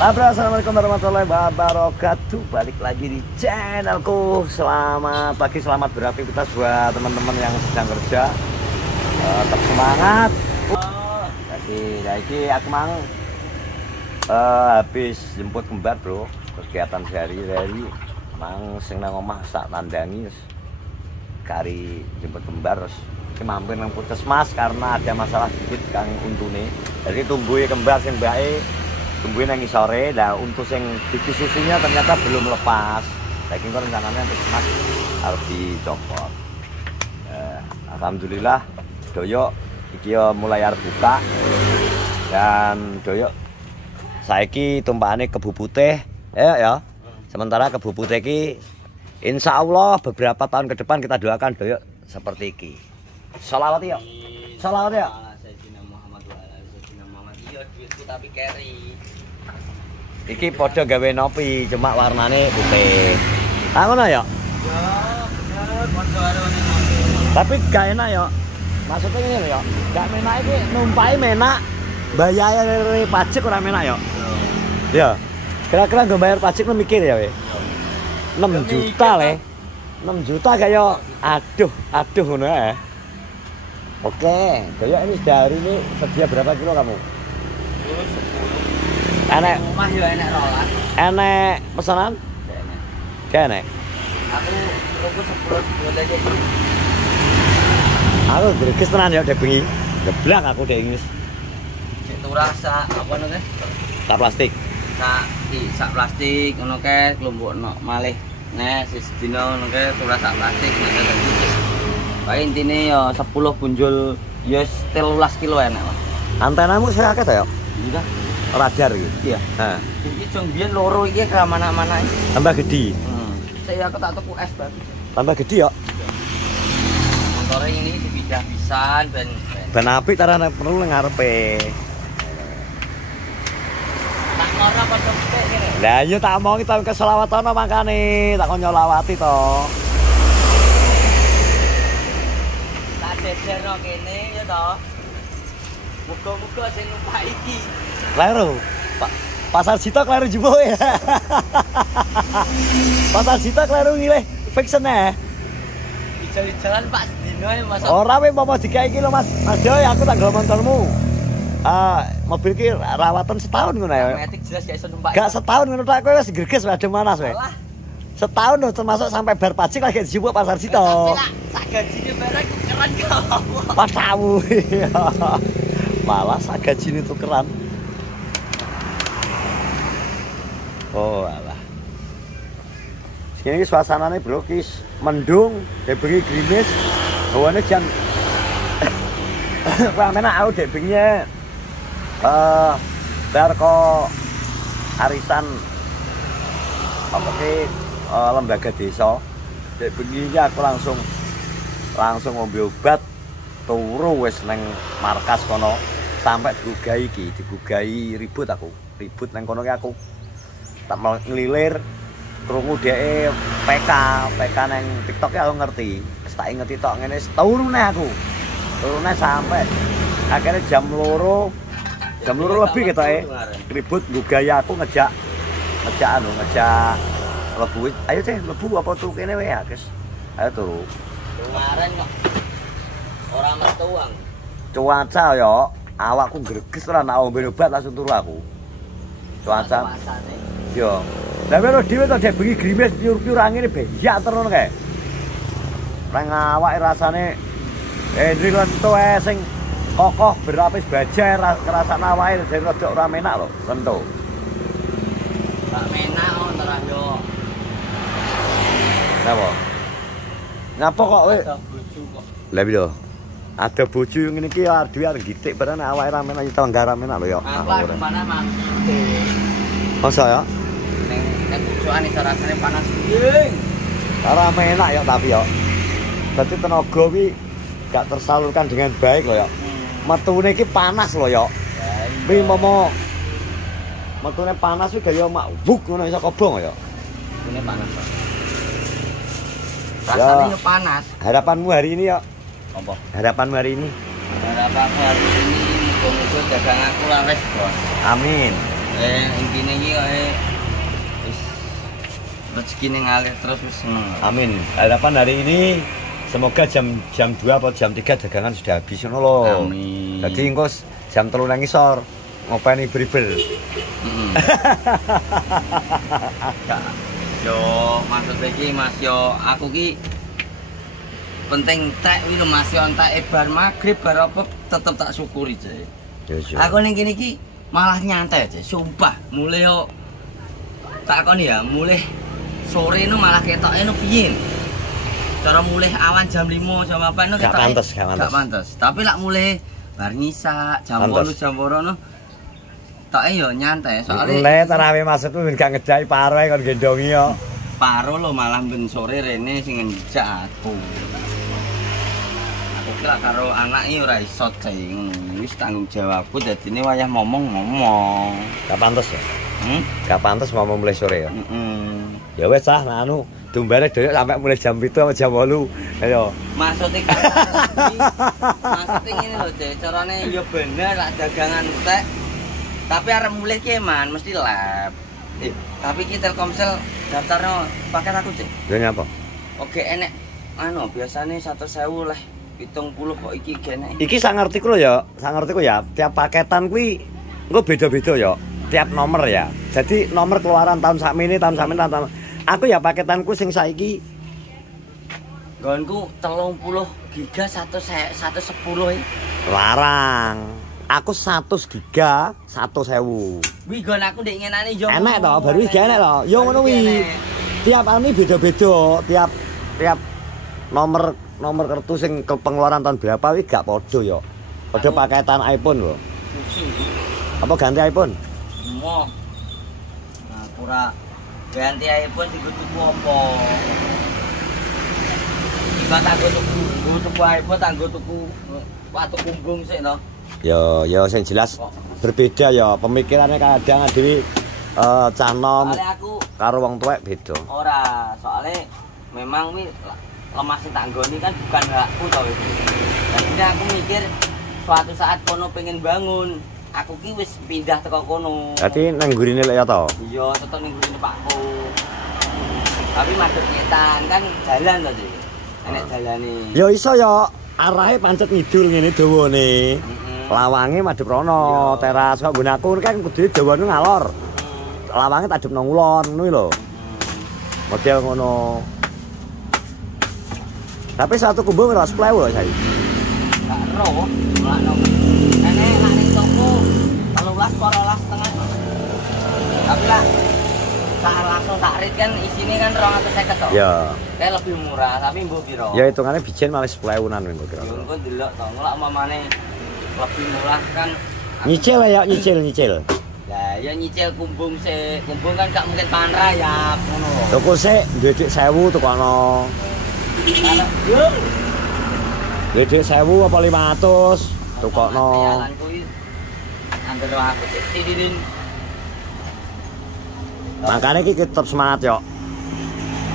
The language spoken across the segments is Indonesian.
Assalamualaikum warahmatullahi wabarakatuh. Balik lagi di channelku. Selamat pagi, selamat beraktivitas buat teman-teman yang sedang kerja. Tetap semangat. Lagi aku mang habis jemput kembar bro. Kegiatan sehari-hari mang sing nang omah sak tandangi kari jemput kembar terus mampir nang puskesmas karena ada masalah dikit kang untune. Jadi tunggu kembar sing bae. Tungguin yang sore, nah untuk yang biji susunya ternyata belum lepas. Lagi kan rencananya mas harus dicopot. Alhamdulillah, doyok iki mulai arep buka dan doyok saiki tumpakane kebu putih, ya. Sementara kebu putih iki, insya Allah beberapa tahun ke depan kita doakan doyok seperti iki. Sholawat ya, sholawat ya. Tapi carry iki podo gawe nopi cuma warnane putih. Ah ngono ya? Ya, bener podo karo nopi. Tapi gak enak ya. Maksudnya ngene ya, gak menak iki numpaki menak, bayar pajak ora menak ya. Ya. Kira-kira nggo bayar pajak lu mikir ya we. 6 juta le. 6 juta kayak aduh ngono ya. Oke, kayak ini dari ini sedia berapa kilo kamu? Enek omah yo enek rolas. Enek pesanan? Gak enek. Aku ruku 10 bulan aja. Aku greges tenan ya dek bengi. Geblak aku dek ngis. Cek turah sak apa nene? Sak plastik. Sak plastik ngono kae klumpukno malih. Nek sedina ngono kae turah sak plastik nek dadi. Bae intine yo 10 bunjul yo 13 kilo enek. Antenamu sing akeh ta ya? Iya. Radar gitu. Iya. Heeh. Iki jong biyen loro iki ke mana-mana iki. Tambah gede. Saya aku tak tuku es baru. Tambah gede ya. Motor ini dipindah pisan ben apik tarane perlu ngarepe. Tak ora padha pek kene. Lah iya tak omongi tahun keselawatan makane tak kon nyolawati to. Tak jejerno kene ya to. Muga-muga sing numpak iki. Kleru. Pasar Cita kleru jebuk ya. Pasar Cita kleru ngilih fiction ya. Jalan Pak dino ya Mas. Ora we apa digawe iki lho Mas. Mas yo aku tak nggo motormu. Mobil ki rawatan setahun ngono ya. Metik jelas gak iso numpak. Gak setahun ngono tak kowe wis greges ada manas we. Setahun lho termasuk sampai bar pajak lagi dijupuk Pasar Cita. Tapi lah sak gajine barang keren kok. Pas tahu. Malah sak gajine tukeran. Oh alah. Sini suasananya bro kis mendung, dek bengi gerimis, hawane jan. Wah menak aku dek bengi bar kok arisan apa sih lembaga desa. Dek bengi aku langsung ngombe obat turu wis neng markas kono sampai digugai ribut neng kono ki aku. Tak mau ngelilir krungu dhek PK nang TikTok ya aku ngerti. Wis tak ngerti tok ngene turune aku. Turune sampai akhirnya jam 2 lebih ketoke. Ribut gugaya aku ngejak lebu. Ayo teh lebu apa tuh kene wae ya, Guys. Ayo turu. Kemarin kok ora metu wang. Cuaca yo awakku greges ora nak ombe obat langsung turu aku. Cuaca. Yo. Lah wis dhewe to dek bengi grimis piur-piur angine beyak terus kae. Nang awake rasane Hendri lento sing kokoh berlapis baja kerasane awake dadi rada ora menak lho, lento. Ora menak ora yo. Napa? Ngapa kok kowe? Ada bojo kok. Lah piro? Ada bojo ngene iki dhewe arep gitik barang awake ra menak yo tangga menak lho yo. Aku mana mang. Masa ya? Nek bojoane rasane panas ding. Ora enak ya tapi ya. Dadi tenaga kuwi gak tersalurkan dengan baik lho ya. Metune iki panas lho ya. Kuwi momo metune panas kuwi kaya mak wuk ngono iso kobong ya. Metune panas. Rasane panas. Harapanmu hari ini ya. Apa? Harapanmu hari ini? Harapanku hari ini muga-muga daganganku laris, Bos. Amin. Intine iki kok wis rezekine ngalir terus wis seneng. Amin. Harapan hari ini semoga jam 2 atau jam 3 dagangan sudah habis ngono lho. Amin. Dadi engko jam 3 nang isor ngopeni bribel. Yo maksud iki Mas yo aku ki penting tek kuwi lho Mas yo entek bar magrib bar apa tetep tak syukuri Cek. Aku ning kene iki malah nyantai aja, sumpah. Mulai yo takon ya, mulai sore nu malah ketoke nu piye. Cara mulai awan jam 5 jam apa nu ketoke gak pantes. Tapi lak mulai bar ngisak jam 8 jam 8 nu tok yo nyantai soalnya lek tarawih maksudku ben gak ngedai paro ae kon gendongi yo. Paro lho malah ben sore rene sing ngejak aku. Aku kira karo anak iki ora iso cai ngono. Wis tanggung jawabku dadine wayah ngomong. Gak pantes ya. Gak pantes ngomong mulai sore ya. Ya wis lah nah anu dumbare dhewe sampai mulai jam 7 atau jam 8. Ayo. Maksudnya ngene lho, Cek. Carane ya bener lak dagangan tek. Tapi arep mulai ki man mesti lab. Tapi ki Telkomsel daftarno paket aku, Cek. Lha nyapa? Oke enek anu biasane 100.000 lah. 70 kok iki gene. Iki sak ngertiku lho ya, sak ngertiku ya, tiap paketan kuwi engko beda-beda ya. Tiap nomor ya. Jadi nomor keluaran tahun sakmene, tahun aku ya paketanku sing saiki nggonku 30 giga 110 iki. Larang. Aku 100 giga 100.000. Kuwi nggon aku ndek ngenane yo. Enak to, baru iki enak to. Yo ngono kuwi. Tiap anu beda-beda, tiap nomor kartu sing pengeluaran tahun berapa kuwi gak padha yo. Padha paketan iPhone lho. Apa ganti iPhone? Mo. Nah, pura ganti iPhone sing tuku apa? Iku tak tuku iPhone tak tuku watu kumbung sik to. Ya sing jelas berbeda ya pemikirannya kadang dhewe cah nom karo wong tuwek beda. Ora, soalnya memang wi lemah sing tak nggoni kan bukan hakku to wis. Jadi aku mikir suatu saat kono pengen bangun, aku ki wis pindah teko kono. Dadi nang gurine lek ya to? Iya, tetep ning gurine Pakku. Tapi madhep ngetan kan jalan to, Dik. Enek dalane. Ya iso ya arahe pancet ngidul ngene dawane. Lawange madhep rono, teras kok nggon aku kan kudu dawane ngalor. Lawange tadhep nang ngulon ngono lho. Model ngono. Tapi satu kumbung ora 10.000 saiki. Gak ero, lakno. Enek lak ning toko 13 setengah. Tapi lah langsung tak rit kan isine kan 250 to. Iya. Kayak lebih murah, tapi mbok piro? Ya hitungane bijen malah 10.000-an mbok kira. Yo engko delok to, ngelak mamane lebih murah kan. Nyicil ya, nyicil. Lah ya nyicil kumbung sik. Kumbung kan gak mungkin panrayap ngono lho. Tuku sik ndek 1.000 tukono. Kalau yo Ndek 1.000 apa 500 tukono. jalan kuwi anggere aku cek tidin. Makanya kita tetap semangat yo.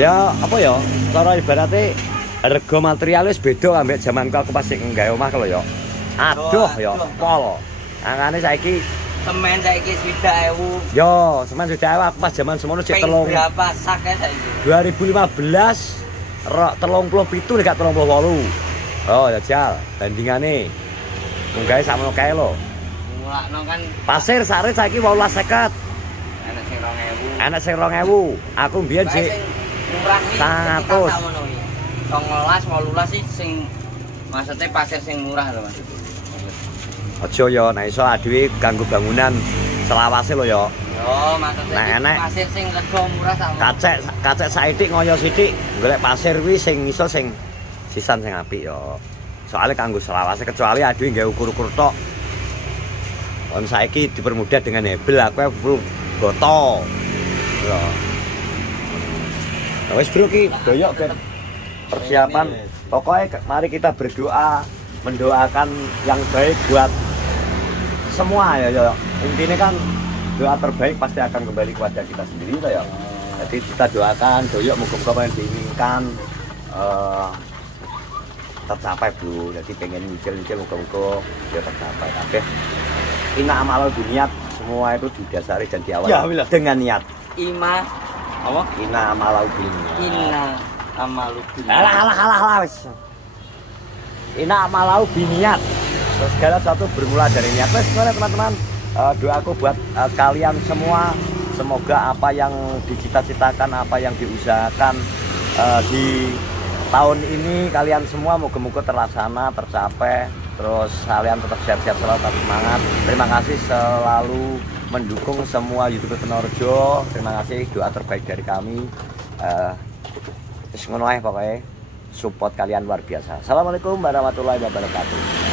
Ya apa ya? Cara ibaratnya harga material wis beda ambek zamanku aku pas nggawe omah kalau yo. Aduh yo pol. Makane saiki semen saiki 20.000. Yo, semen 20.000 aku pas zaman semono cek telung. Berapa sak saiki? 2015 37 nek gak 38. Oh, ya jal, bandingane. Munggae sakmono kae lho. Mulakno kan pasir sare saiki 18.50. Enak sing 2.000. Aku mbiyen sik murah iki 100. 19 18 sih sing maksudnya pasir sing murah lho Mas. Aja ya nek iso dhewe kanggo bangunan selawase lho ya. Yo maksudnya pasir sing rega murah sak. Kacek saithik ngoyo sithik golek pasir kuwi sing iso sing sisan sing apik ya. Soale kanggo selawase kecuali dhewe nggawe ukur-ukur tok. Kon saiki dipermudah dengan hebel aku full boto. Lho. Wis bro ki doyok ben persiapan. Pokoknya mari kita berdoa, mendoakan yang baik buat semua ya. Intinya kan doa terbaik pasti akan kembali kepada kita sendiri ya. Jadi kita doakan doyok muga-muga apa yang diinginkan tercapai bro. Jadi pengen nyicil-nyicil muga-muga ya tercapai. Oke. Ina amal dunia semua itu didasari dan diawali Ya, dengan niat. Ima apa? Ina amalau biniat. Ina amalu Alah wis. Ina amalau biniat. Segala sesuatu bermula dari niat. Wes teman-teman, doaku buat kalian semua, semoga apa yang dicita-citakan, apa yang diusahakan di tahun ini kalian semua moga-moga terlaksana, tercapai. Terus kalian tetap sehat-sehat selalu, tetap semangat. Terima kasih selalu mendukung semua YouTuber Penorjo. Terima kasih, doa terbaik dari kami. Ngono ae pokoknya, support kalian luar biasa. Assalamualaikum warahmatullahi wabarakatuh.